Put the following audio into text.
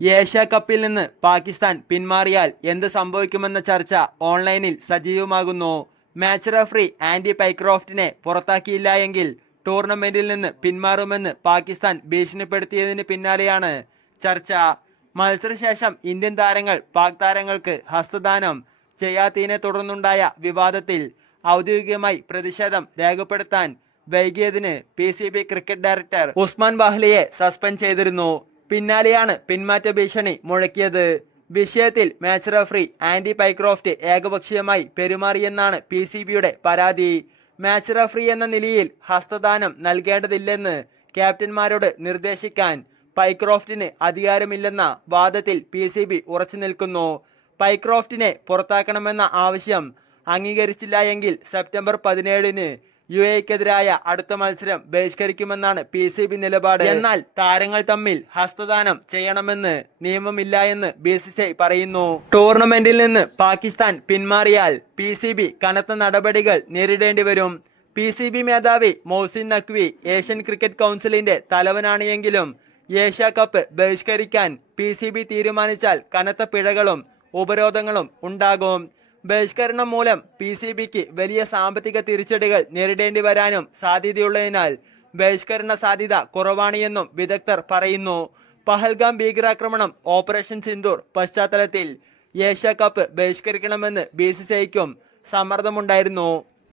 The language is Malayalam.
ഏഷ്യ കപ്പിൽ നിന്ന് പാകിസ്ഥാൻ പിന്മാറിയാൽ എന്ത് സംഭവിക്കുമെന്ന ചർച്ച ഓൺലൈനിൽ സജീവമാകുന്നു. മാച്ച് റഫറി ആൻഡി പൈക്രോഫ്റ്റിനെ പുറത്താക്കിയില്ല എങ്കിൽ ടൂർണമെന്റിൽ നിന്ന് പിന്മാറുമെന്ന് പാകിസ്ഥാൻ ഭീഷണിപ്പെടുത്തിയതിന് പിന്നാലെയാണ് ചർച്ച. മത്സരശേഷം ഇന്ത്യൻ താരങ്ങൾ പാക് താരങ്ങൾക്ക് ഹസ്തദാനം ചെയ്യാത്തതിനെ തുടർന്നുണ്ടായ വിവാദത്തിൽ ഔദ്യോഗികമായി പ്രതിഷേധം രേഖപ്പെടുത്താൻ വൈകിയതിന് പി ക്രിക്കറ്റ് ഡയറക്ടർ ഉസ്മാൻ ബാഹ്ലിയെ സസ്പെൻഡ് ചെയ്തിരുന്നു. പിന്നാലെയാണ് പിന്മാറ്റ ഭീഷണി മുഴക്കിയത്. വിഷയത്തിൽ മാച്ച് റഫറി ആൻഡി പൈക്രോഫ്റ്റ് ഏകപക്ഷീയമായി പെരുമാറിയെന്നാണ് പി സി ബിയുടെ പരാതി. മാച്ച് റഫറി എന്ന നിലയിൽ ഹസ്തദാനം നൽകേണ്ടതില്ലെന്ന് ക്യാപ്റ്റന്മാരോട് നിർദ്ദേശിക്കാൻ പൈക്രോഫ്റ്റിന് അധികാരമില്ലെന്ന വാദത്തിൽ പി സി ബി ഉറച്ചു നിൽക്കുന്നു. പൈക്രോഫ്റ്റിനെ പുറത്താക്കണമെന്ന ആവശ്യം അംഗീകരിച്ചില്ല എങ്കിൽ സെപ്റ്റംബർ പതിനേഴിന് യു എക്കെതിരായ അടുത്ത മത്സരം ബഹിഷ്കരിക്കുമെന്നാണ് പി സി ബി നിലപാട്. എന്നാൽ താരങ്ങൾ തമ്മിൽ ഹസ്തദാനം ചെയ്യണമെന്ന് നിയമമില്ല എന്ന് ബി സി സി ഐ പറയുന്നു. ടൂർണമെന്റിൽ നിന്ന് പാകിസ്ഥാൻ പിന്മാറിയാൽ പി സി ബി കനത്ത നടപടികൾ നേരിടേണ്ടി വരും. പി സി ബി മേധാവി മൗസിൻ നഖ്വി ഏഷ്യൻ ക്രിക്കറ്റ് കൗൺസിലിന്റെ തലവനാണ് എങ്കിലും ഏഷ്യ കപ്പ് ബഹിഷ്കരിക്കാൻ പി തീരുമാനിച്ചാൽ കനത്ത പിഴകളും ഉപരോധങ്ങളും ഉണ്ടാകും. ബഹിഷ്കരണം മൂലം പി സി ബിക്ക് വലിയ സാമ്പത്തിക തിരിച്ചടികൾ നേരിടേണ്ടി വരാനും സാധ്യതയുള്ളതിനാൽ ബഹിഷ്കരണ സാധ്യത കുറവാണ് എന്നും വിദഗ്ധർ പറയുന്നു. പഹൽഗാം ഭീകരാക്രമണം ഓപ്പറേഷൻ സിന്ദൂർ പശ്ചാത്തലത്തിൽ ഏഷ്യ കപ്പ് ബഹിഷ്കരിക്കണമെന്ന് ബി സി സി ഐക്കും സമ്മർദ്ദമുണ്ടായിരുന്നു.